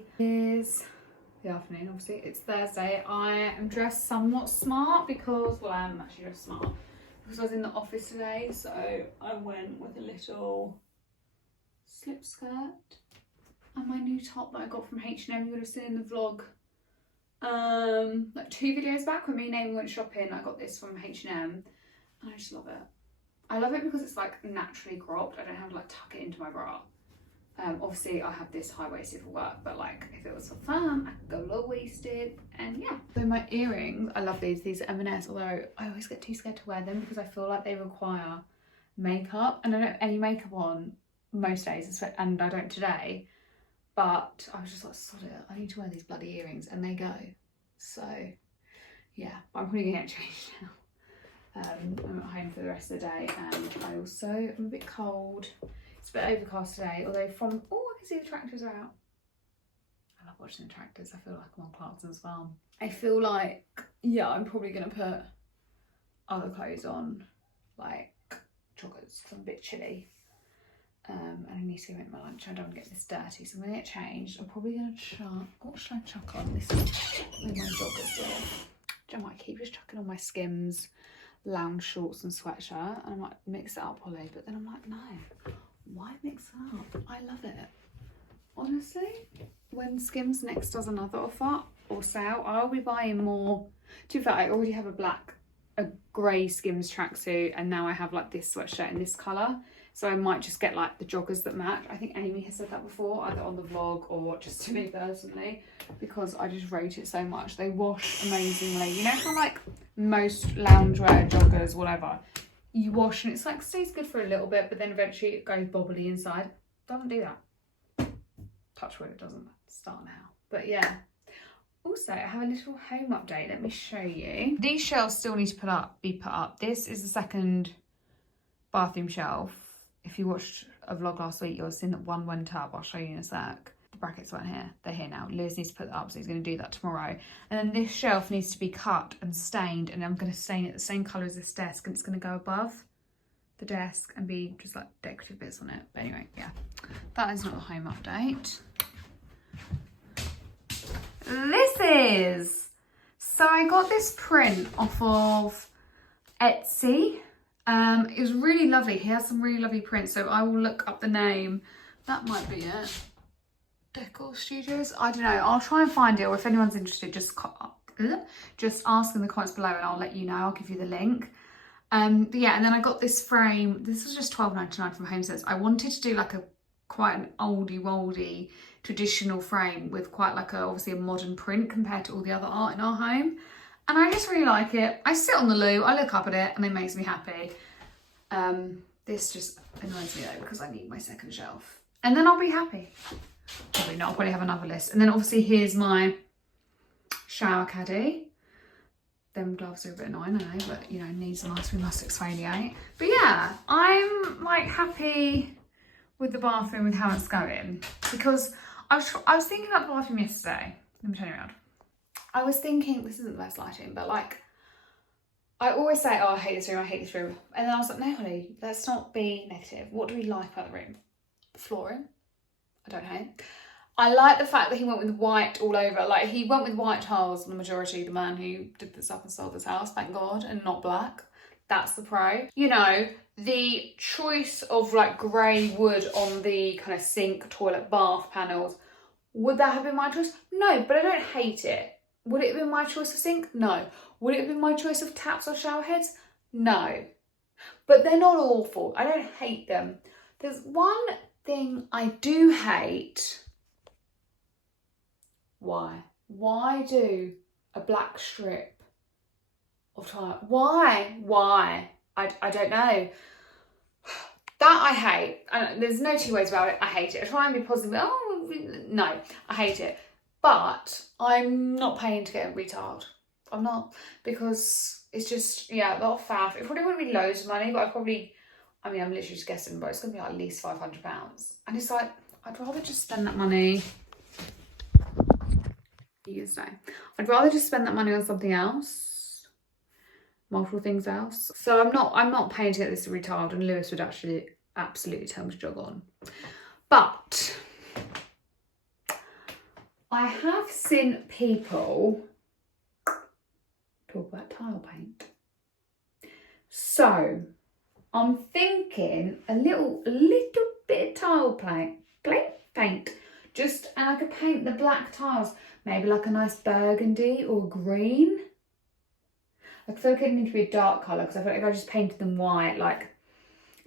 today is the afternoon, obviously. It's Thursday. I am dressed somewhat smart because, well, I am actually dressed smart because I was in the office today. So I went with a little slip skirt and my new top that I got from H&M. You would have seen in the vlog like 2 videos back when me and Amy went shopping. I got this from H&M and I just love it. I love it because it's like naturally cropped. I don't have to like tuck it into my bra. Obviously I have this high-waisted for work, but like if it was for fun, I could go low-waisted, and yeah. So my earrings, I love these are M&S, although I always get too scared to wear them because I feel like they require makeup, and I don't have any makeup on most days, and I don't today. But I was just like, sod it, I need to wear these bloody earrings, and they go. So yeah, but I'm probably gonna get changed now. I'm at home for the rest of the day, and I also am a bit cold. It's a bit overcast today, although from, oh, I can see the tractors are out. I love watching the tractors. I feel like I'm on Clarkson's farm. I feel like, yeah, I'm probably gonna put other clothes on, like joggers, because I'm a bit chilly. And I need to go make my lunch. I don't want to get this dirty, so I'm gonna get changed. I'm probably gonna chuck, what should I chuck on? This is my joggers on. Do you know what, I keep just chucking on my Skims lounge shorts and sweatshirt, and I might mix it up, Holly, but then I'm like, no, why mix it up? I love it. Honestly, when Skims next does another offer or sale, I'll be buying more. To be fair, I already have a grey Skims tracksuit, and now I have like this sweatshirt in this colour. So I might just get like the joggers that match. I think Amy has said that before, either on the vlog or just to me personally, because I just rate it so much. They wash amazingly. You know how like most loungewear, joggers, whatever, you wash and it's like stays good for a little bit, but then eventually it goes bobbly inside. Doesn't do that. Touch wood, it doesn't start now. But yeah. Also, I have a little home update. Let me show you. These shelves still need to be put up. This is the second bathroom shelf. If you watched a vlog last week, you'll have seen that one went up. I'll show you in a sec. The brackets weren't here. They're here now. Lewis needs to put that up, so he's going to do that tomorrow. And then this shelf needs to be cut and stained, and I'm going to stain it the same colour as this desk, and it's going to go above the desk and be just like decorative bits on it. But anyway, yeah, that is not the home update. This is, so I got this print off of Etsy. It was really lovely. He has some really lovely prints, so I will look up the name. That might be it. Decor Studios? I don't know. I'll try and find it, or if anyone's interested, just ask in the comments below and I'll let you know. I'll give you the link. But yeah, and then I got this frame. This was just $12.99 from HomeSense. I wanted to do like quite an oldie-woldy traditional frame with quite like obviously a modern print compared to all the other art in our home. And I just really like it. I sit on the loo, I look up at it, and it makes me happy. This just annoys me though, because I need my second shelf. And then I'll be happy. Probably not, I'll probably have another list. And then obviously here's my shower caddy. Them gloves are a bit annoying, I know, but you know, needs a nice, we must exfoliate. But yeah, I'm like happy with the bathroom with how it's going. Because I was thinking about the bathroom yesterday. Let me turn you around. I was thinking, this isn't the best lighting, but like, I always say, oh, I hate this room, I hate this room. And then I was like, no, Holly, let's not be negative. What do we like about the room? The flooring, I don't hate. I like the fact that he went with white all over. Like, he went with white tiles, the majority, the man who did this up and sold this house, thank God, and not black. That's the pro. You know, the choice of like grey wood on the kind of sink, toilet, bath panels, would that have been my choice? No, but I don't hate it. Would it have been my choice of sink? No. Would it have been my choice of taps or shower heads? No. But they're not awful. I don't hate them. There's one thing I do hate. Why? Why do a black strip of tile? Why? I don't know. That I hate. And there's no two ways about it. I hate it. I try and be positive. Oh, no. I hate it. But I'm not paying to get it retiled. I'm not, because it's just, yeah, a lot of faff. It probably wouldn't be loads of money, but I'm literally just guessing, but it's going to be like at least £500. And it's like, I'd rather just spend that money. I'd rather just spend that money on something else, multiple things else. So I'm not paying to get this retiled, and Lewis would actually absolutely tell me to jog on. But I have seen people talk about tile paint. So I'm thinking a little bit of tile paint. Just, and I could paint the black tiles, maybe like a nice burgundy or green. I feel like it needs to be a dark colour, because I feel like if I just painted them white, like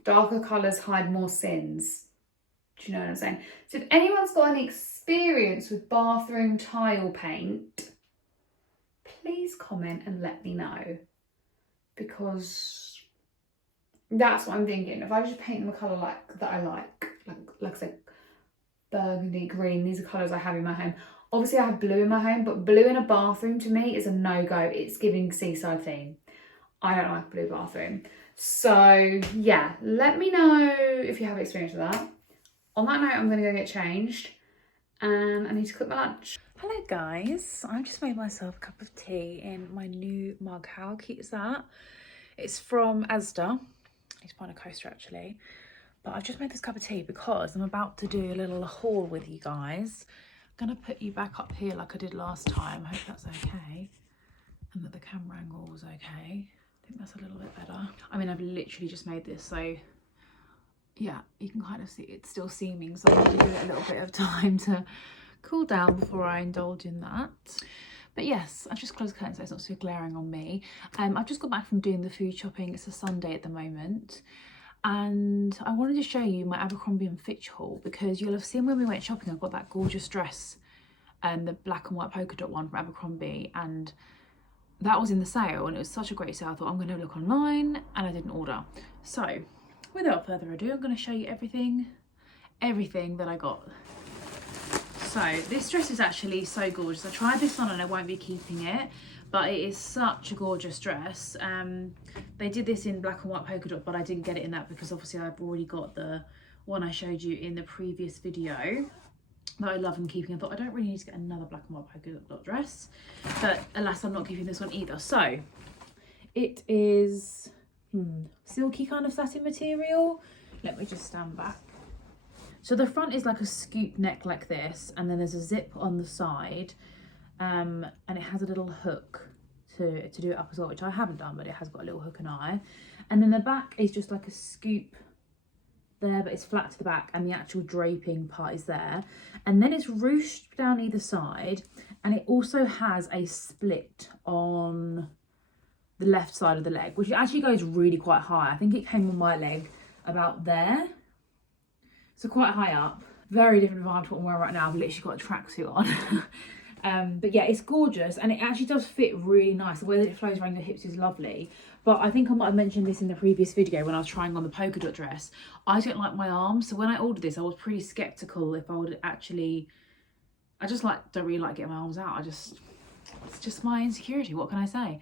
darker colours hide more sins. Do you know what I'm saying? So if anyone's got any experience with bathroom tile paint, please comment and let me know, because that's what I'm thinking. If I just paint them a colour like that I like I said, burgundy, green, these are colours I have in my home. Obviously I have blue in my home, but blue in a bathroom to me is a no-go. It's giving seaside theme. I don't like blue bathroom. So yeah, let me know if you have experience with that. On that note, I'm going to go get changed and I need to cook my lunch. Hello guys, I just made myself a cup of tea in my new mug. How cute is that? It's from Asda. It's by a coaster actually. But I've just made this cup of tea because I'm about to do a little haul with you guys. I'm going to put you back up here like I did last time. I hope that's okay. And that the camera angle was okay. I think that's a little bit better. I mean, I've literally just made this, so yeah, you can kind of see it's still steaming. So I need to give it a little bit of time to cool down before I indulge in that. But yes, I've just closed the curtain so it's not so glaring on me. I've just got back from doing the food shopping. It's a Sunday at the moment. And I wanted to show you my Abercrombie and Fitch haul, because you'll have seen when we went shopping, I got that gorgeous dress and the black and white polka dot one from Abercrombie, and that was in the sale and it was such a great sale. I thought I'm going to look online, and I didn't order. So without further ado, I'm going to show you everything that I got. So this dress is actually so gorgeous. I tried this on and I won't be keeping it, but it is such a gorgeous dress. They did this in black and white polka dot, but I didn't get it in that because obviously I've already got the one I showed you in the previous video that I love and keeping. I thought I don't really need to get another black and white polka dot dress, but alas, I'm not keeping this one either. So it is silky kind of satin material. Let me just stand back. So the front is like a scoop neck like this, and then there's a zip on the side. And it has a little hook to do it up as well, which I haven't done, but it has got a little hook and eye. And then the back is just like a scoop there, but it's flat to the back, and the actual draping part is there. And then it's ruched down either side, and it also has a split on the left side of the leg, which actually goes really quite high. I think it came on my leg about there, so quite high up. Very different vibe to what I'm wearing right now. I've literally got a tracksuit on. But yeah, it's gorgeous, and it actually does fit really nice. The way that it flows around your hips is lovely. But I think I might have mentioned this in the previous video when I was trying on the polka dot dress. I don't like my arms, so when I ordered this I was pretty skeptical if I would actually, I just don't really like getting my arms out. It's just my insecurity, what can I say?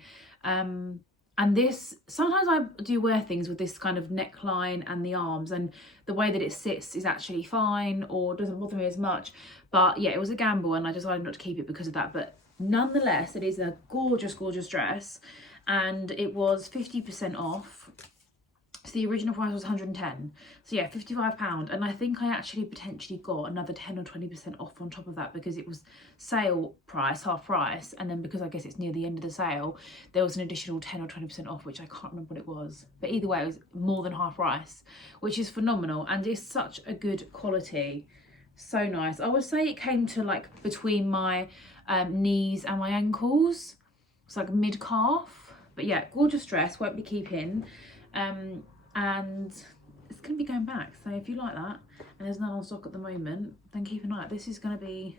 And this, sometimes I do wear things with this kind of neckline and the arms, and the way that it sits is actually fine or doesn't bother me as much. But yeah, it was a gamble and I decided not to keep it because of that. But nonetheless, it is a gorgeous, gorgeous dress, and it was 50% off. So the original price was 110. So yeah, £55. And I think I actually potentially got another 10 or 20% off on top of that, because it was sale price, half price. And then because I guess it's near the end of the sale, there was an additional 10 or 20% off, which I can't remember what it was. But either way, it was more than half price, which is phenomenal. And it's such a good quality. So nice. I would say it came to like between my knees and my ankles. It's like mid-calf. But yeah, gorgeous dress, won't be keeping. And it's going to be going back, so if you like that and there's none on stock at the moment, then keep an eye out. This is going to be,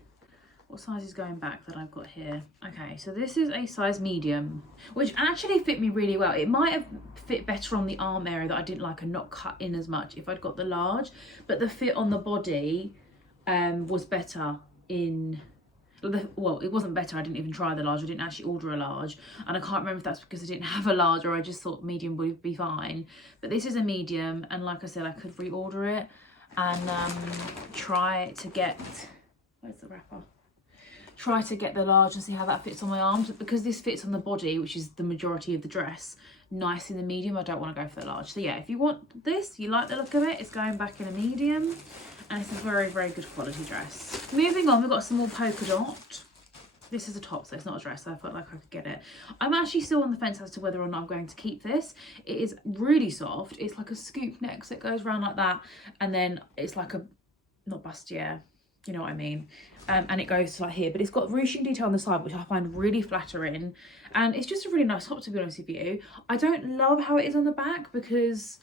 what size is going back that I've got here? Okay, so this is a size medium, which actually fit me really well. It might have fit better on the arm area that I didn't like and not cut in as much if I'd got the large, but the fit on the body was better in, well, it wasn't better. I didn't even try the large. I didn't actually order a large, and I can't remember if that's because I didn't have a large or I just thought medium would be fine. But this is a medium, and like I said, I could reorder it and try to get, where's the wrapper? try to get the large and see how that fits on my arms. But because this fits on the body, which is the majority of the dress, nice in the medium, I don't want to go for the large. So yeah, if you want this, you like the look of it, it's going back in a medium, and it's a very, very good quality dress. Moving on, we've got some more polka dot. This is a top, so it's not a dress, so I felt like I could get it. I'm actually still on the fence as to whether or not I'm going to keep this. It is really soft. It's like a scoop neck, so it goes around like that, and then it's like a, not bustier, you know what I mean, and it goes to like here, but it's got ruching detail on the side, which I find really flattering, and it's just a really nice top, to be honest with you. I don't love how it is on the back because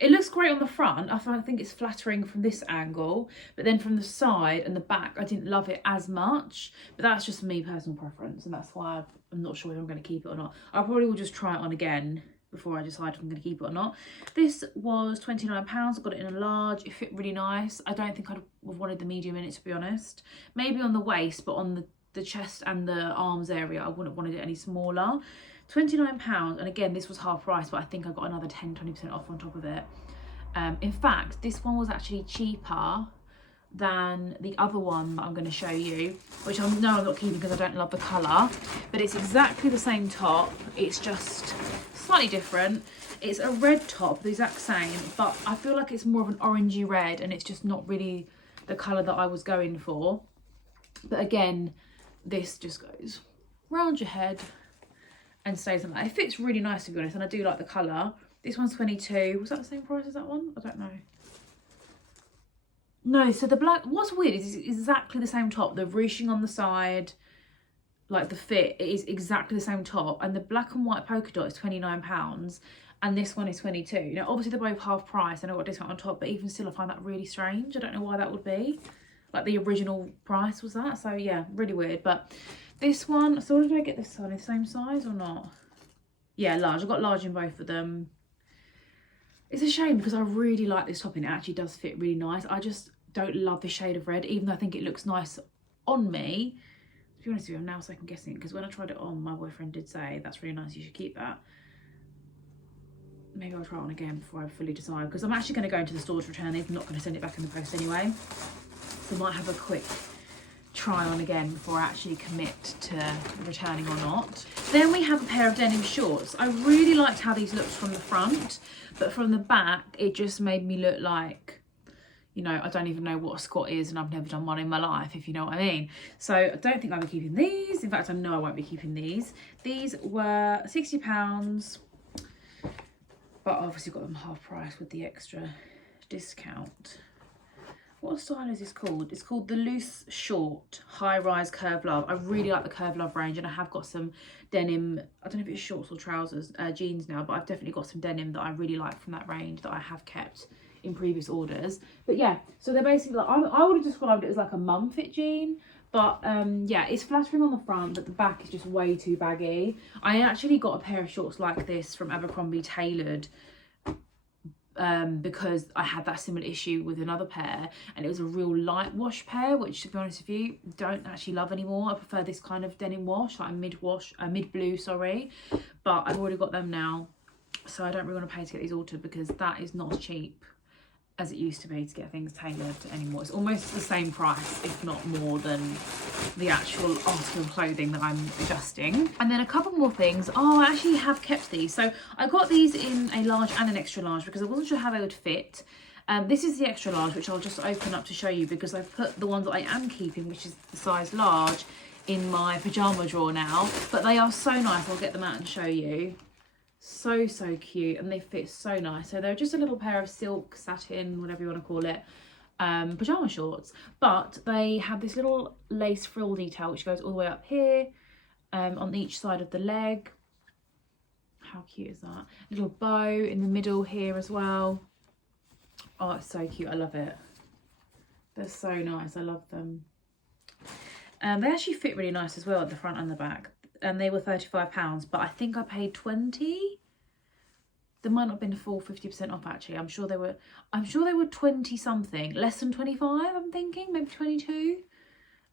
it looks great on the front. I think it's flattering from this angle, but then from the side and the back, I didn't love it as much. But that's just me, personal preference, and that's why I'm not sure if I'm going to keep it or not. I probably will just try it on again before I decide if I'm going to keep it or not. This was £29. I got it in a large. It fit really nice. I don't think I'd have wanted the medium in it, to be honest. Maybe on the waist, but on the chest and the arms area, I wouldn't have wanted it any smaller. £29, and again, this was half price, but I think I got another 10-20% off on top of it. In fact, this one was actually cheaper than the other one that I'm going to show you, which I'm not keeping because I don't love the colour, but it's exactly the same top. It's just slightly different. It's a red top, the exact same, but I feel like it's more of an orangey red, and it's just not really the colour that I was going for. But again, this just goes round your head and stays on that. It fits really nice, to be honest, and I do like the colour. This one's 22. Was that the same price as that one? I don't know. No, so the black, what's weird is it's exactly the same top. The ruching on the side, like the fit, it is exactly the same top. And the black and white polka dot is £29 and this one is 22. Now, obviously they're both half price and I got a discount on top, but even still I find that really strange. I don't know why that would be. Like the original price was that. So yeah, really weird. But this one, so did I get this one in the same size or not? Yeah, large. I got large in both of them. It's a shame because I really like this top and it actually does fit really nice. I just don't love the shade of red, even though I think it looks nice on me. To be honest with you, I'm now second guessing because when I tried it on, my boyfriend did say, that's really nice, you should keep that. Maybe I'll try it on again before I fully decide, because I'm actually going to go into the store to return these. I'm not going to send it back in the post anyway. So I might have a quick try on again before I actually commit to returning or not. Then we have a pair of denim shorts. I really liked how these looked from the front, but from the back it just made me look like, you know, I don't even know what a squat is and I've never done one in my life, if you know what I mean. So I don't think I'll be keeping these. In fact, I know I won't be keeping these. These were £60, but I obviously got them half price with the extra discount. What style is this called? It's called the Loose Short High Rise Curve Love. I really like the Curve Love range, and I have got some denim, I don't know if it's shorts or trousers, jeans now, but I've definitely got some denim that I really like from that range that I have kept in previous orders. But yeah, so they're basically like, I would have described it as like a mum fit jean, but yeah, it's flattering on the front, but the back is just way too baggy. I actually got a pair of shorts like this from Abercrombie tailored, because I had that similar issue with another pair, and it was a real light wash pair, which to be honest with you, don't actually love anymore. I prefer this kind of denim wash, like a mid blue, sorry, but I've already got them now, so I don't really want to pay to get these altered because that is not as cheap as it used to be to get things tailored anymore. It's almost the same price, if not more, than the actual article of clothing that I'm adjusting. And then a couple more things. Oh, I actually have kept these. So I got these in a large and an extra large because I wasn't sure how they would fit. This is the extra large, which I'll just open up to show you because I've put the ones that I am keeping, which is the size large, in my pyjama drawer now. But they are so nice. I'll get them out and show you. So cute, and they fit so nice. So they're just a little pair of silk, satin, whatever you want to call it, pyjama shorts, but they have this little lace frill detail which goes all the way up here, on each side of the leg. How cute is that? Little bow in the middle here as well. Oh, it's so cute. I love it. They're so nice. I love them. They actually fit really nice as well at the front and the back. And they were £35, but I think I paid 20. There might not have been a full 50% off actually. I'm sure they were 20 something, less than 25, I'm thinking, maybe 22.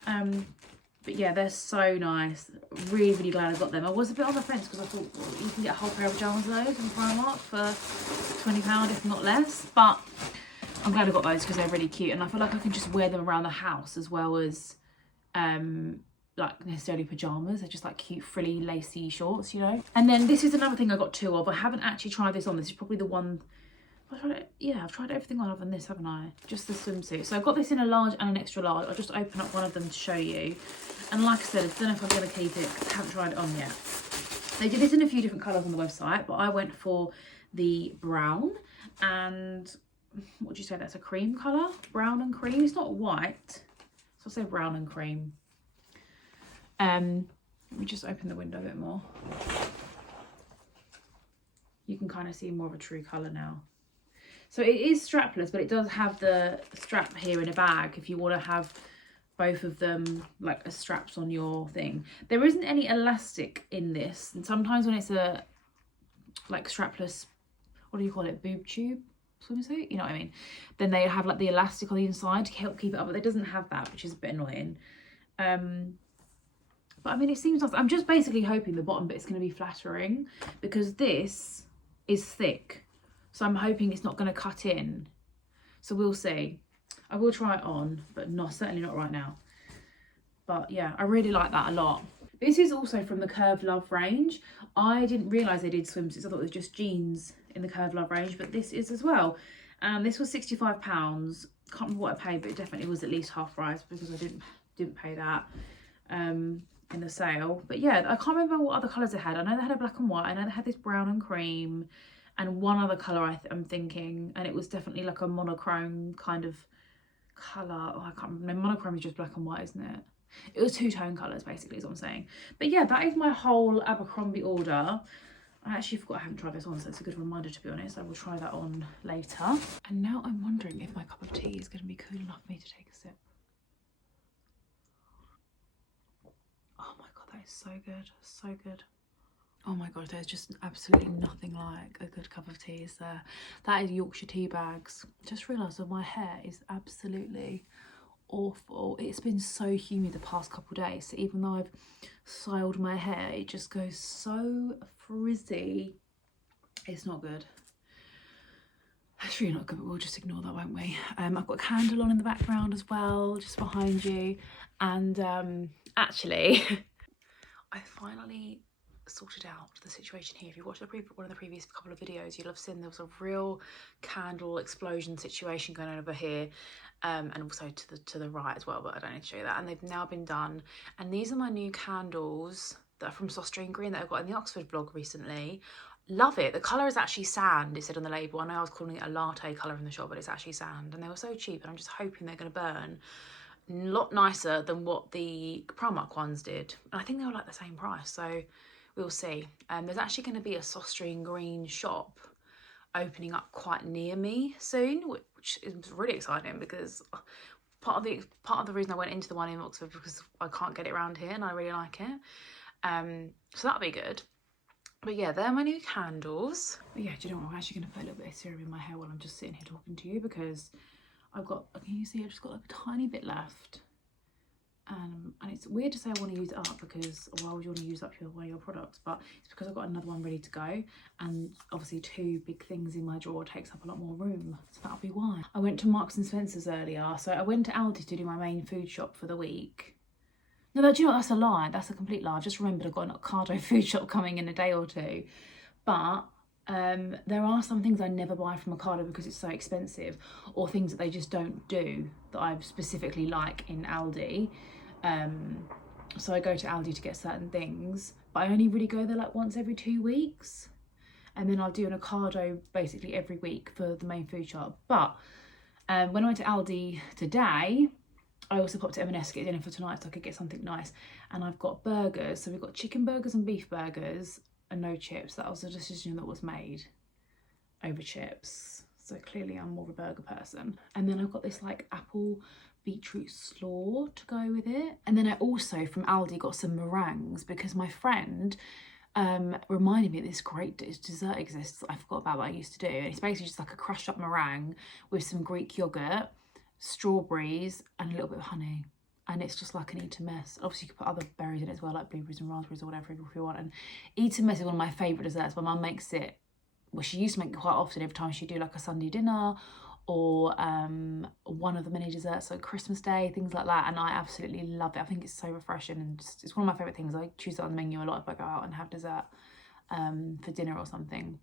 But yeah, they're so nice. Really glad I got them. I was a bit on the fence because I thought, well, you can get a whole pair of pajamas of those in Primark for £20, if not less. But I'm glad I got those because they're really cute, and I feel like I can just wear them around the house as well as like necessarily pajamas. They're just like cute frilly lacy shorts, you know. And then this is another thing I got 2 of. I haven't actually tried this on. This is probably the one. I've tried everything on other than this, haven't I? Just the swimsuit. So I've got this in a large and an extra large. I'll just open up one of them to show you. And like I said, I don't know if I'm going to keep it because I haven't tried it on yet. They did this in a few different colours on the website, but I went for the brown and what would you say, that's a cream colour? Brown and cream. It's not white, so I'll say brown and cream. Let me just open the window a bit more. You can kind of see more of a true colour now. So it is strapless, but it does have the strap here in a bag if you want to have both of them like as straps on your thing. There isn't any elastic in this, and sometimes when it's a like strapless, what do you call it, boob tube swimsuit, you know what I mean, then they have like the elastic on the inside to help keep it up, but it doesn't have that, which is a bit annoying. But I mean, it seems like I'm just basically hoping the bottom bit is going to be flattering because this is thick, so I'm hoping it's not going to cut in. So we'll see. I will try it on, but certainly not right now. But yeah, I really like that a lot. This is also from the Curve Love range. I didn't realise they did swimsuits. I thought it was just jeans in the Curve Love range, but this is as well. This was £65. Can't remember what I paid, but it definitely was at least half price because I didn't pay that in the sale. But yeah, I can't remember what other colours they had. I know they had a black and white. I know they had this brown and cream and one other colour I'm thinking, and it was definitely like a monochrome kind of colour. Oh, I can't remember. Monochrome is just black and white, isn't it? It was 2-tone colours basically is what I'm saying. But yeah, that is my whole Abercrombie order. I actually forgot I haven't tried this on, so it's a good reminder, to be honest. I will try that on later. And now I'm wondering if my cup of tea is going to be cool enough for me to take a sip. Oh my god, that is so good, so good. Oh my god, there's just absolutely nothing like a good cup of tea, is there? That is Yorkshire tea bags. Just realised that my hair is absolutely awful. It's been so humid the past couple of days, so even though I've styled my hair, it just goes so frizzy. It's not good. It's really not good, but we'll just ignore that, won't we? I've got a candle on in the background as well, just behind you. And actually, I finally sorted out the situation here. If you watched one of the previous couple of videos, you'll have seen there was a real candle explosion situation going on over here, and also to the right as well, but I don't need to show you that. And they've now been done, and these are my new candles that are from Sostrine Green that I got in the Oxford blog recently. Love it. The colour is actually sand, it said on the label. I know I was calling it a latte colour in the shop, but it's actually sand, and they were so cheap, and I'm just hoping they're going to burn a lot nicer than what the Primark ones did. And I think they were like the same price, so we'll see. There's actually going to be a Sostrine Green shop opening up quite near me soon, which is really exciting because part of the reason I went into the one in Oxford because I can't get it around here and I really like it. So that'll be good. But yeah, they're my new candles. But yeah, do you know what? I'm actually going to put a little bit of serum in my hair while I'm just sitting here talking to you because I've got, can you see, I've just got like a tiny bit left. And it's weird to say I want to use it up because why would you want to use up one of your products? But it's because I've got another one ready to go, and obviously 2 big things in my drawer takes up a lot more room, so that'll be why. I went to Marks and Spencer's earlier, so I went to Aldi to do my main food shop for the week. No, do you know what? That's a lie. That's a complete lie. I've just remembered I've got an Ocado food shop coming in a day or 2, but there are some things I never buy from Ocado because it's so expensive, or things that they just don't do that I specifically like in Aldi. So I go to Aldi to get certain things, but I only really go there like once every 2 weeks, and then I'll do an Ocado basically every week for the main food shop. But when I went to Aldi today, I also popped to M&S to get dinner for tonight so I could get something nice, and I've got burgers. So we've got chicken burgers and beef burgers and no chips. That was a decision that was made over chips, so clearly I'm more of a burger person. And then I've got this like apple beetroot slaw to go with it. And then I also from Aldi got some meringues because my friend reminded me that this great dessert exists I forgot about that I used to do. And it's basically just like a crushed up meringue with some Greek yogurt, strawberries and a little bit of honey, and it's just like an eat and mess. Obviously you could put other berries in it as well, like blueberries and raspberries or whatever if you want. And eat and mess is one of my favourite desserts. My mum makes it, well, she used to make it quite often every time she'd do like a Sunday dinner or one of the mini desserts, so Christmas Day, things like that, and I absolutely love it. I think it's so refreshing, and just, it's one of my favourite things. I choose it on the menu a lot if I go out and have dessert for dinner or something.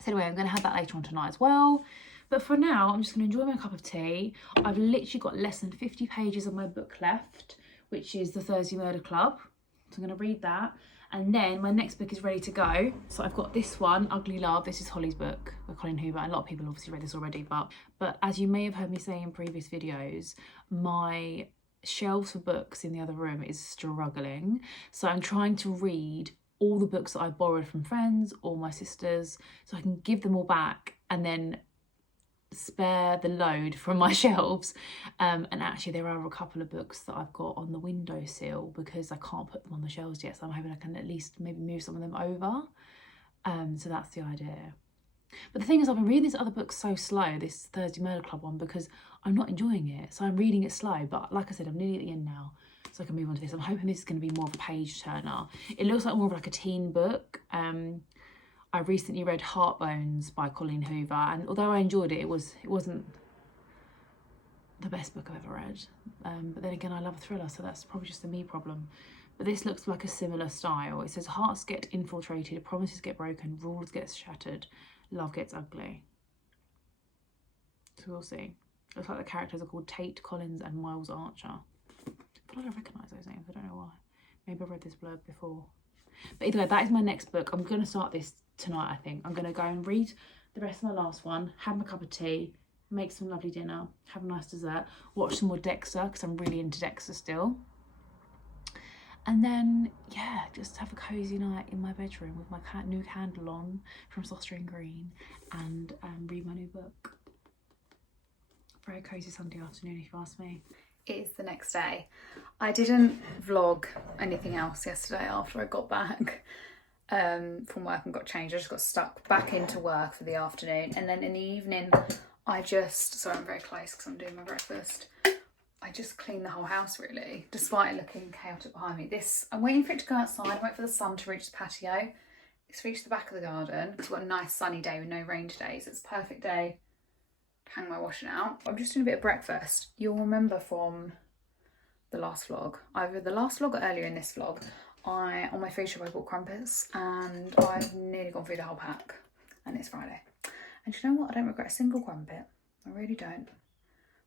So anyway, I'm going to have that later on tonight as well. But for now, I'm just going to enjoy my cup of tea. I've literally got less than 50 pages of my book left, which is The Thursday Murder Club. So I'm going to read that. And then my next book is ready to go. So I've got this one, Ugly Love. This is Holly's book by Colin Hoover. And a lot of people obviously read this already. But as you may have heard me say in previous videos, my shelves for books in the other room is struggling. So I'm trying to read all the books that I borrowed from friends or my sisters, so I can give them all back and then spare the load from my shelves. And actually there are a couple of books that I've got on the windowsill because I can't put them on the shelves yet, so I'm hoping I can at least maybe move some of them over. So that's the idea. But the thing is, I've been reading this other book so slow, this Thursday Murder Club one, because I'm not enjoying it, so I'm reading it slow. But like I said, I'm nearly at the end now, so I can move on to this. I'm hoping this is going to be more of a page turner. It looks like more of like a teen book. I recently read Heartbones by Colleen Hoover, and although I enjoyed it, it wasn't the best book I've ever read. But then again, I love a thriller, so that's probably just a me problem. But this looks like a similar style. It says, hearts get infiltrated, promises get broken, rules get shattered, love gets ugly. So we'll see. Looks like the characters are called Tate Collins and Miles Archer. I feel like I recognise those names, I don't know why. Maybe I've read this blurb before. But either way, that is my next book. I'm going to start this tonight, I think. I'm going to go and read the rest of my last one, have my cup of tea, make some lovely dinner, have a nice dessert, watch some more Dexter, because I'm really into Dexter still. And then, yeah, just have a cosy night in my bedroom with my new candle on from Saucer and Green, and read my new book. Very cosy Sunday afternoon, if you ask me. It is the next day. I didn't vlog anything else yesterday after I got back from work and got changed. I just got stuck back into work for the afternoon, and then in the evening I just, sorry I'm very close because I'm doing my breakfast, I just cleaned the whole house really, despite it looking chaotic behind me. I'm waiting for it to go outside. I wait for the sun to reach the patio. It's reached the back of the garden. It's got a nice sunny day with no rain today, so it's a perfect day to hang my washing out. I'm just doing a bit of breakfast. You'll remember from the last vlog, either the last vlog or earlier in this vlog, on my food shop I bought crumpets, and I've nearly gone through the whole pack, and it's Friday. And you know what? I don't regret a single crumpet. I really don't.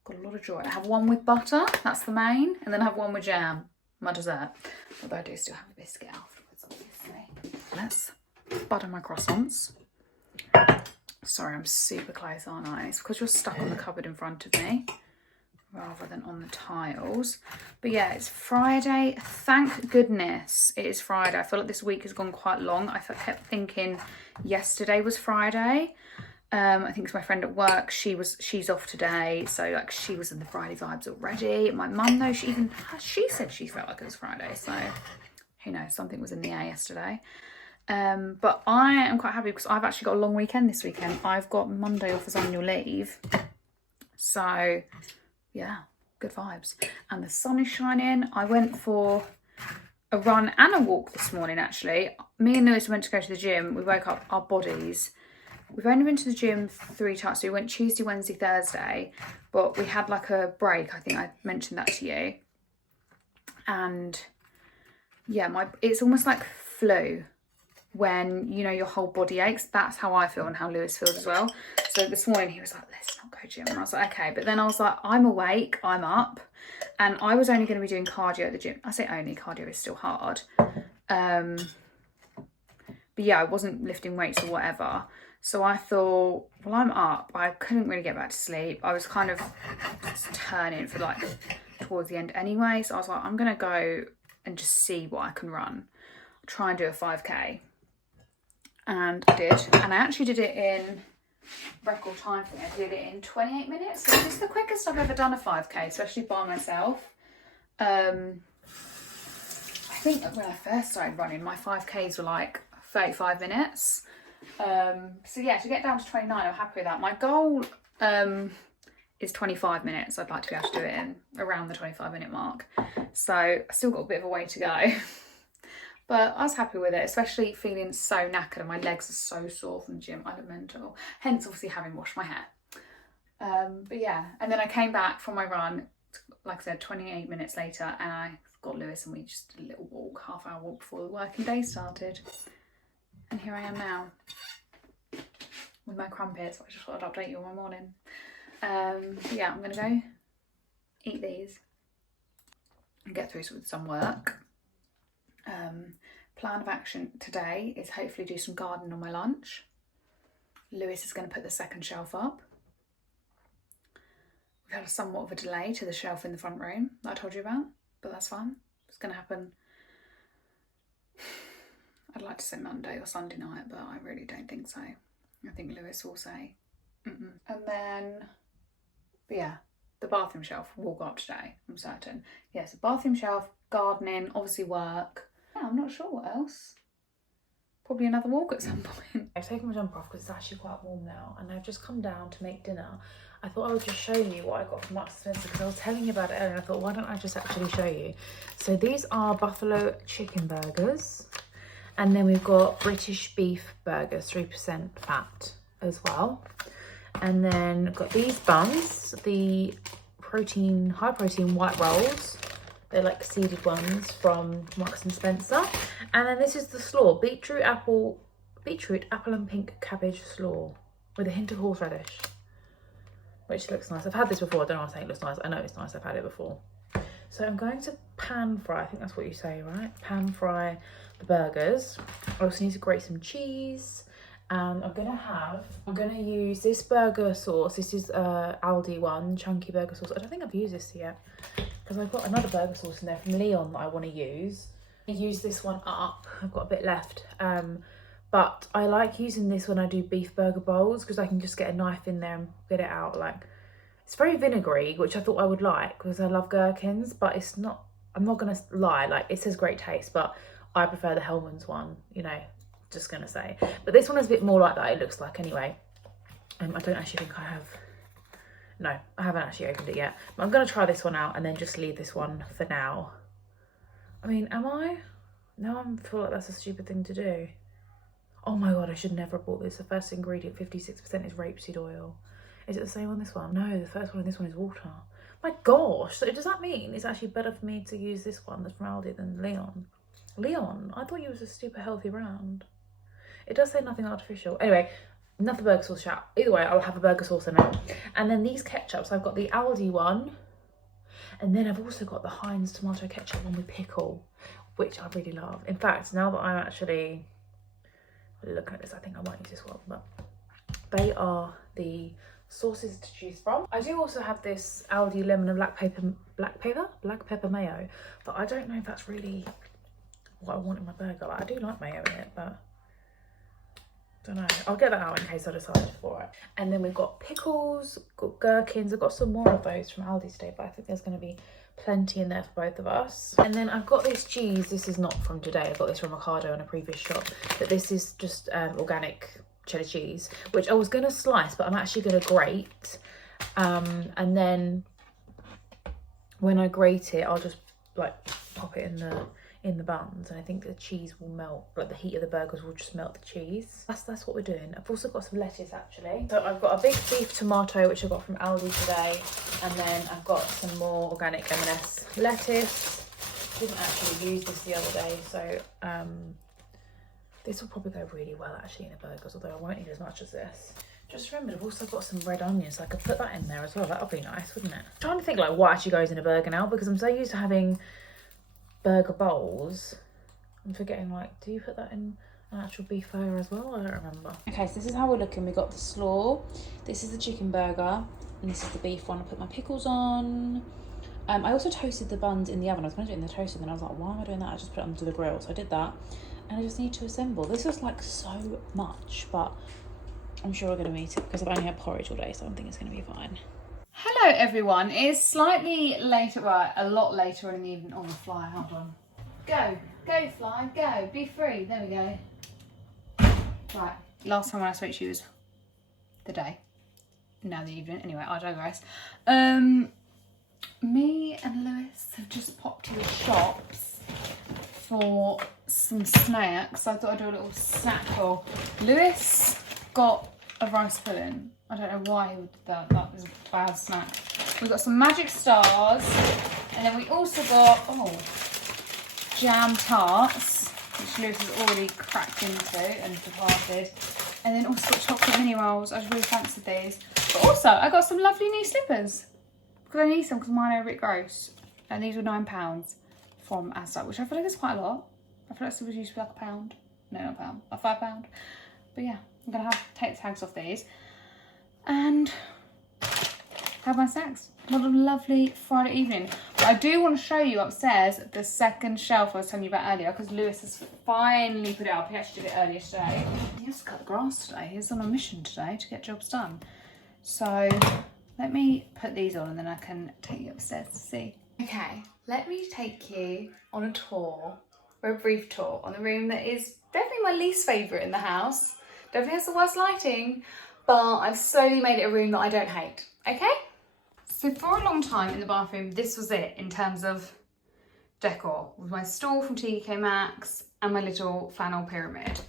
Got a lot of joy. I have one with butter, that's the main, and then I have one with jam, my dessert. Although I do still have a biscuit afterwards, obviously. Let's butter my croissants. Sorry, I'm super close, aren't I? It's because you're stuck on the cupboard in front of me rather than on the tiles. But yeah, it's Friday. Thank goodness it is Friday. I feel like this week has gone quite long. I kept thinking yesterday was Friday. I think it's my friend at work. She's off today, so like she was in the Friday vibes already. My mum though, she said she felt like it was Friday, so who knows? Something was in the air yesterday. But I am quite happy because I've actually got a long weekend this weekend. I've got Monday off as annual leave, so yeah, good vibes. And the sun is shining. I went for a run and a walk this morning actually. Me and Lewis went to go to the gym. We woke up, our bodies. We've only been to the gym 3 times. So we went Tuesday, Wednesday, Thursday, but we had like a break. I think I mentioned that to you. And yeah, it's almost like flu when, you know, your whole body aches. That's how I feel and how Lewis feels as well. So this morning he was like, let's not go gym. And I was like, okay. But then I was like, I'm awake, I'm up. And I was only going to be doing cardio at the gym. I say only, cardio is still hard. But yeah, I wasn't lifting weights or whatever. So I thought, well, I'm up. I couldn't really get back to sleep. I was kind of turning for like towards the end anyway. So I was like, I'm going to go and just see what I can run. Try and do a 5k. And I did. And I actually did it in record time for me. I did it in 28 minutes. So it's the quickest I've ever done a 5k, especially by myself. I think when I first started running, my 5ks were like 35 minutes. So yeah, to get down to 29, I'm happy with that. My goal is 25 minutes. I'd like to be able to do it in around the 25-minute mark. So I still got a bit of a way to go. But I was happy with it, especially feeling so knackered and my legs are so sore from the gym. I look mental. Hence, obviously, having washed my hair. But yeah, and then I came back from my run, like I said, 28 minutes later, and I got Lewis and we just did a little walk, half-hour walk before the working day started. And here I am now with my crumpets. I just thought I'd update you on my morning. Yeah, I'm gonna go eat these and get through with some work. Plan of action today is hopefully do some gardening on my lunch. Lewis is going to put the second shelf up. We've had somewhat of a delay to the shelf in the front room that I told you about, but that's fine. It's going to happen. I'd like to say Monday or Sunday night, but I really don't think so. I think Lewis will say mm-mm. And then, but yeah, the bathroom shelf will go up today, I'm certain. Yes, the bathroom shelf, gardening, obviously work. Yeah, I'm not sure what else. Probably another walk at some point. I've taken my jumper off because it's actually quite warm now, and I've just come down to make dinner. I thought I would just show you what I got from Marks & Spencer because I was telling you about it earlier and I thought, why don't I just actually show you? So these are buffalo chicken burgers, and then we've got British beef burgers, 3% fat as well. And then got these buns, the high protein white rolls. They're like seeded ones from Marks & Spencer. And then this is the slaw, beetroot, apple and pink cabbage slaw with a hint of horseradish, which looks nice. I've had this before, I don't know why I'm saying it looks nice. I know it's nice, I've had it before. So I'm going to pan fry, I think that's what you say, right? Pan fry the burgers. I also need to grate some cheese. And I'm gonna use this burger sauce. This is Aldi one, chunky burger sauce. I don't think I've used this yet because I've got another burger sauce in there from Leon that I want to use. I use this one up. I've got a bit left. But I like using this when I do beef burger bowls because I can just get a knife in there and get it out. Like, it's very vinegary, which I thought I would like because I love gherkins, but it's not, I'm not gonna lie, like it says great taste, but I prefer the Hellman's one, you know, just gonna say. But this one is a bit more like that, it looks like anyway. I don't actually think I have, no, I haven't actually opened it yet. But I'm gonna try this one out and then just leave this one for now. I mean, am I? No, I feel like that's a stupid thing to do. Oh my God, I should never have bought this. The first ingredient, 56% is rapeseed oil. Is it the same on this one? No, the first one on this one is water. My gosh, so does that mean it's actually better for me to use this one that's from Aldi than Leon? Leon, I thought you was a super healthy brand. It does say nothing artificial. Anyway, enough of burger sauce chat. Either way, I'll have a burger sauce in it. And then these ketchups, I've got the Aldi one. And then I've also got the Heinz tomato ketchup one with pickle, which I really love. In fact, now that I'm actually looking at this, I think I might use this one, but they are the sauces to choose from. I do also have this Aldi lemon and black pepper mayo, but I don't know if that's really what I want in my burger. Like, I do like mayo in it, but don't know. I'll get that out in case I decide for it. And then we've got pickles, got gherkins. I've got some more of those from Aldi today, but I think there's going to be plenty in there for both of us. And then I've got this cheese. This is not from today. I got this from Ocado in a previous shop, but this is just organic cheddar cheese, which I was going to slice, but I'm actually going to grate. And then when I grate it, I'll just like pop it in the buns, and I think the cheese will melt, like the heat of the burgers will just melt the cheese. That's what we're doing. I've also got some lettuce actually. So I've got a big beef tomato, which I got from Aldi today, and then I've got some more organic M&S lettuce. Didn't actually use this the other day, so this will probably go really well actually in the burgers, although I won't need as much as this. Just remembered I've also got some red onions, so I could put that in there as well. That would be nice, wouldn't it? I'm trying to think like what actually goes in a burger now, because I'm so used to having burger bowls. I'm forgetting, like, do you put that in an actual beef burger as well? I don't remember. Okay, so this is how we're looking. We got the slaw, this is the chicken burger, and this is the beef one. I put my pickles on. I also toasted the buns in the oven. I was going to do it in the toaster, and then I was like, why am I doing that? I just put it onto the grill. So I did that, and I just need to assemble. This is like so much, but I'm sure I'm going to eat it because I've only had porridge all day, so I think it's going to be fine. Hello everyone, it's slightly later, well, a lot later in the evening. Oh, the fly, hold on. Go fly, go, be free, there we go. Right, last time when I spoke to you was the day, now the evening, anyway, I digress. Me and Lewis have just popped to the shops for some snacks. I thought I'd do a little snack haul. Lewis got a rice pudding. I don't know why he would do that. That was a bad snack. We've got some magic stars. And then we also got, jam tarts, which Lewis has already cracked into and departed. And then also got chocolate mini rolls. I just really fancied these. But also, I got some lovely new slippers. Because I need some because mine are a bit gross. And these were £9 from Asda, which I feel like is quite a lot. I feel like slippers used to be like £1. No, not £1, like £5. But yeah, I'm going to take the tags off these. And have my snacks. What a lovely Friday evening. But I do want to show you upstairs the second shelf I was telling you about earlier, because Lewis has finally put it up. He actually did it earlier today. He has to cut the grass today. He's on a mission today to get jobs done. So let me put these on and then I can take you upstairs to see. Okay, let me take you on a tour, or a brief tour, on the room that is definitely my least favourite in the house. Definitely has the worst lighting, but I've slowly made it a room that I don't hate, okay? So for a long time in the bathroom, this was it in terms of decor, with my stool from TK Maxx and my little flannel pyramid.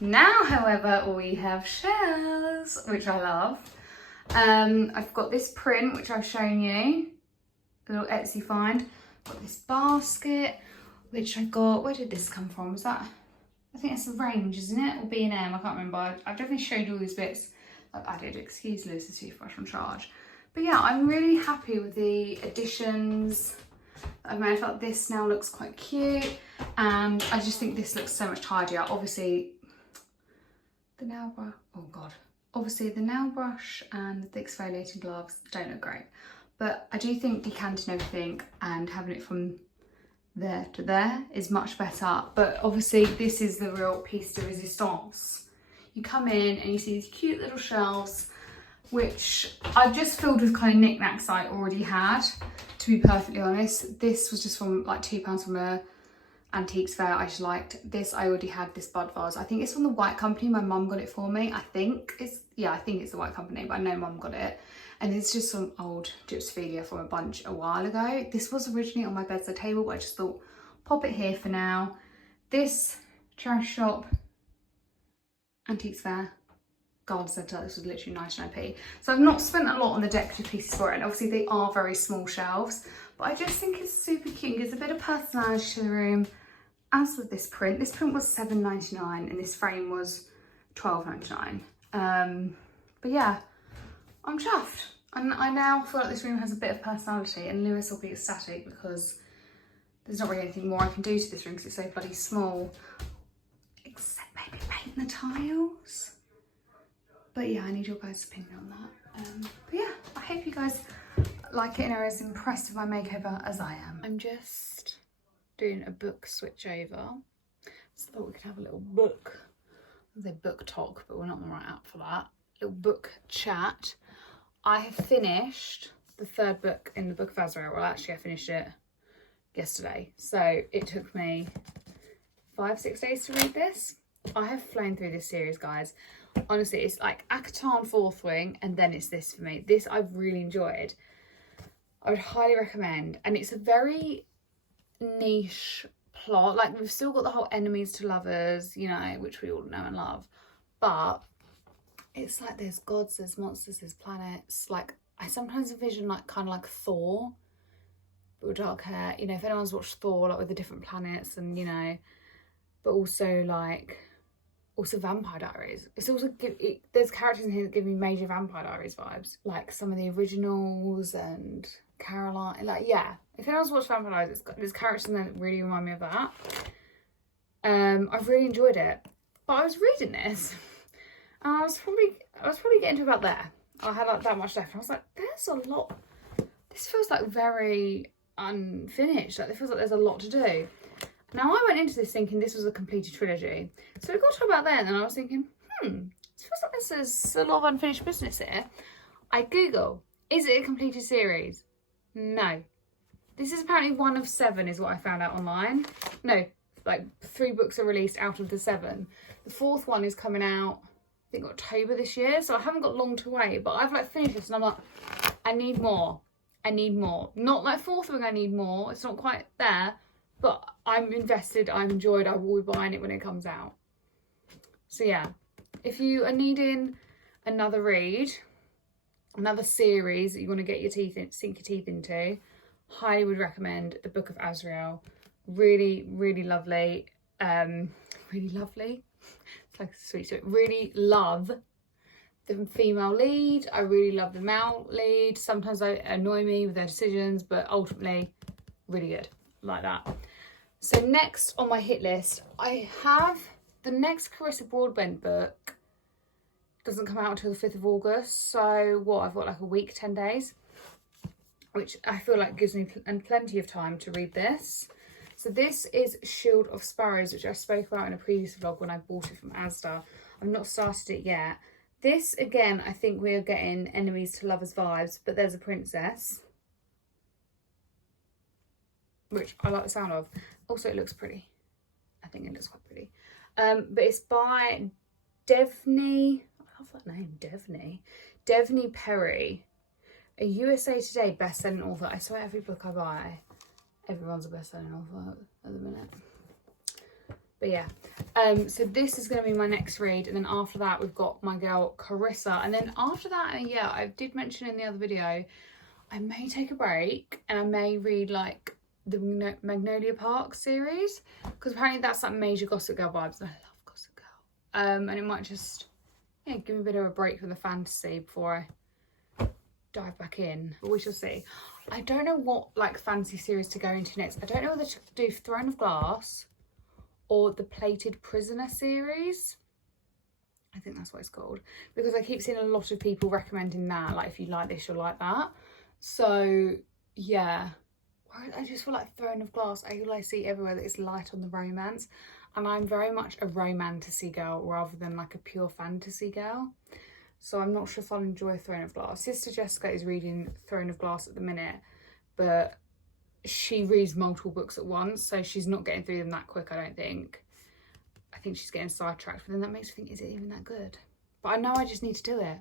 Now, however, we have shelves, which I love. I've got this print, which I've shown you, a little Etsy find. Got this basket, which I got, where did this come from? Was that, I think that's the Range, isn't it? Or B&M, I can't remember. I've definitely showed you all these bits I've added. Excuse Lewis's toothbrush on charge. But yeah, I'm really happy with the additions that I've made. I felt this now looks quite cute, and I just think this looks so much tidier. Obviously, the nail brush, oh God. Obviously the nail brush and the exfoliating gloves don't look great. But I do think decanting everything and having it from there to there is much better. But obviously this is the real piece de resistance. You come in and you see these cute little shelves, which I've just filled with kind of knickknacks I already had, to be perfectly honest. This was just from like £2 from a antiques fair. I just liked this. I already had this bud vase. I think it's from the White Company. My mum got it for me. I think it's the White Company, but I know mum got it. And it's just some old gypsophilia from a bunch a while ago. This was originally on my bedside table, but I just thought, pop it here for now. This Trash Shop Antiques Fair garden centre, this was literally 99p. So I've not spent a lot on the decorative pieces for it, and obviously they are very small shelves, but I just think it's super cute and gives a bit of personality to the room. As with this print was £7.99 and this frame was £12.99. But yeah, I'm chuffed. And I now feel like this room has a bit of personality, and Lewis will be ecstatic because there's not really anything more I can do to this room because it's so bloody small. Except maybe paint the tiles. But yeah, I need your guys' opinion on that. But yeah, I hope you guys like it and are as impressed with my makeover as I am. I'm just doing a book switch over. So I thought we could have a little book. I was say book talk, but we're not the right app for that. Little book chat. I have finished the third book in the Book of Azrael. Well, actually I finished it yesterday. So it took me 5-6 days to read this. I have flown through this series, guys. Honestly, it's like Akatan Fourth Wing, and then it's this for me. This I've really enjoyed. I would highly recommend. And it's a very niche plot. Like, we've still got the whole enemies to lovers, you know, which we all know and love. But it's like there's gods, there's monsters, there's planets. Like, I sometimes envision like kind of like Thor, but with dark hair. You know, if anyone's watched Thor, like with the different planets and, you know, but also like, also Vampire Diaries. It's also, there's characters in here that give me major Vampire Diaries vibes. Like some of the originals and Caroline. Like, yeah. If anyone's watched Vampire Diaries, there's characters in there that really remind me of that. I've really enjoyed it. But I was reading this and I was probably getting to about there. I had like that much left. And I was like, there's a lot. This feels like very unfinished. Like, it feels like there's a lot to do. Now, I went into this thinking this was a completed trilogy. So we got to about there and then I was thinking, it feels like there's a lot of unfinished business here. I Google, is it a completed series? No. This is apparently 1 of 7 is what I found out online. No, like 3 books are released out of the 7. The 4th one is coming out, I think October this year. So I haven't got long to wait, but I've like finished this and I'm like, I need more. I need more. Not like 4th Wing I need more. It's not quite there. But I'm invested, I'm enjoyed, I will be buying it when it comes out. So yeah, if you are needing another read, another series that you want to get your teeth in, sink your teeth into, highly would recommend The Book of Azrael. Really, really lovely. Really lovely. It's like a sweet story. Really love the female lead. I really love the male lead. Sometimes they annoy me with their decisions, but ultimately really good. Like that. So next on my hit list, I have the next Carissa Broadbent book. Doesn't come out until the 5th of August. So what, I've got like a week, 10 days, which I feel like gives me plenty of time to read this. So this is Shield of Sparrows, which I spoke about in a previous vlog when I bought it from Asda. I've not started it yet. This, again, I think we're getting enemies to lovers vibes, but there's a princess, which I like the sound of. Also, it looks pretty. I think it looks quite pretty. But it's by Devney. I love that name, Devney. Devney Perry, a USA Today best-selling author. I swear every book I buy, everyone's a best-selling author at the minute. But yeah, so this is going to be my next read, and then after that we've got my girl Carissa, and then after that, yeah, I did mention in the other video, I may take a break and I may read like the Magnolia Park series, because apparently that's like major Gossip Girl vibes, and I love Gossip Girl. And it might just, yeah, give me a bit of a break from the fantasy before I dive back in, but we shall see. I don't know what like fantasy series to go into next. I don't know whether to do Throne of Glass or the Plated Prisoner series. I think that's what it's called, because I keep seeing a lot of people recommending that, like if you like this you'll like that. So yeah, I just feel like Throne of Glass, I see everywhere that it's light on the romance, and I'm very much a romantasy girl rather than like a pure fantasy girl. So I'm not sure if I'll enjoy Throne of Glass. Sister Jessica is reading Throne of Glass at the minute, but she reads multiple books at once, so she's not getting through them that quick, I don't think. I think she's getting sidetracked, but then that makes me think, is it even that good? But I know I just need to do it.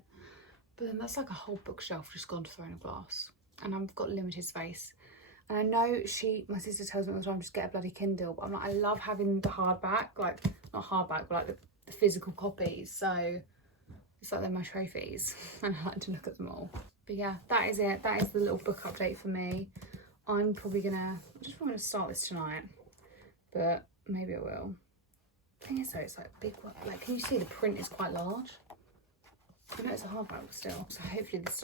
But then that's like a whole bookshelf just gone to Throne of Glass, and I've got limited space. And I know my sister tells me all the time, just get a bloody Kindle, but I'm like, I love having the hardback, like, not hardback, but like the physical copies. So it's like they're my trophies, and I like to look at them all. But yeah, that is it. That is the little book update for me. I'm probably gonna start this tonight, but maybe I will. The thing is though, it's like big, like, can you see the print is quite large? I know it's a hardback still, so hopefully this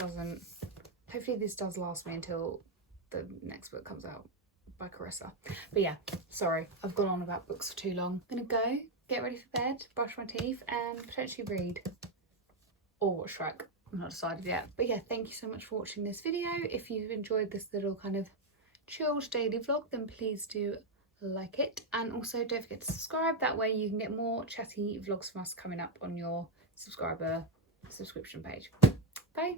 does last me until the next book comes out by Carissa. But yeah, sorry, I've gone on about books for too long. I'm gonna go, get ready for bed, brush my teeth, and potentially read. Or watch Shrek. I'm not decided yet. But yeah, thank you so much for watching this video. If you've enjoyed this little kind of chilled daily vlog, then please do like it. And also don't forget to subscribe. That way you can get more chatty vlogs from us coming up on your subscription page. Bye.